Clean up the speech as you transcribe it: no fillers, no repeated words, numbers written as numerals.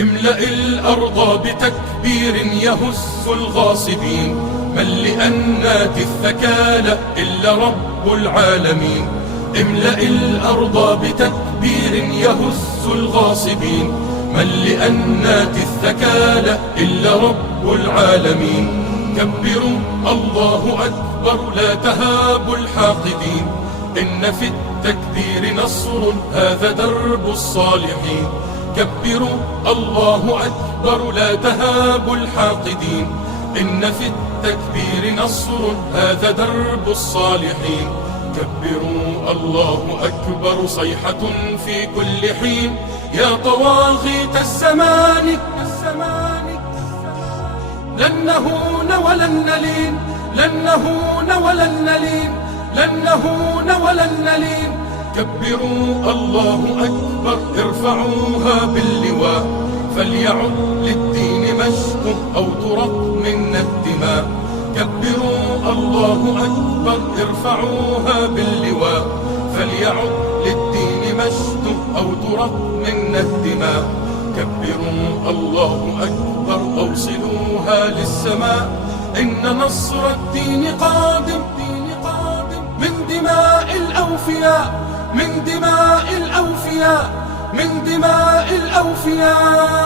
املأ الأرض بتكبير يهز الغاصبين، من لأنات الثكالى إلا رب العالمين. املأ الأرض بتكبير يهز الغاصبين، من لأنات الثكالى إلا رب العالمين. كبروا الله أكبر لا تهابوا الحاقدين، إن في التكبير نصر هذا درب الصالحين. كبروا الله أكبر لا تهابوا الحاقدين، إن في التكبير نصر هذا درب الصالحين. كبروا الله أكبر صيحة في كل حين، يا طواغيت الزمان لن نهون ولن نلين، لن نهون ولن نلين، لن نهون ولن نلين. كبروا الله أكبر ارفعوها باللواء، فليعد للدين مجد أو ترق منا الدماء. كبروا الله أكبر ارفعوها باللواء، فليعد للدين مجد أو ترق منا الدماء. كبروا الله أكبر أوصلوها للسماء، إن نصر الدين قادم من دماء الأوفياء، من دماء الأوفياء، من دماء الأوفياء.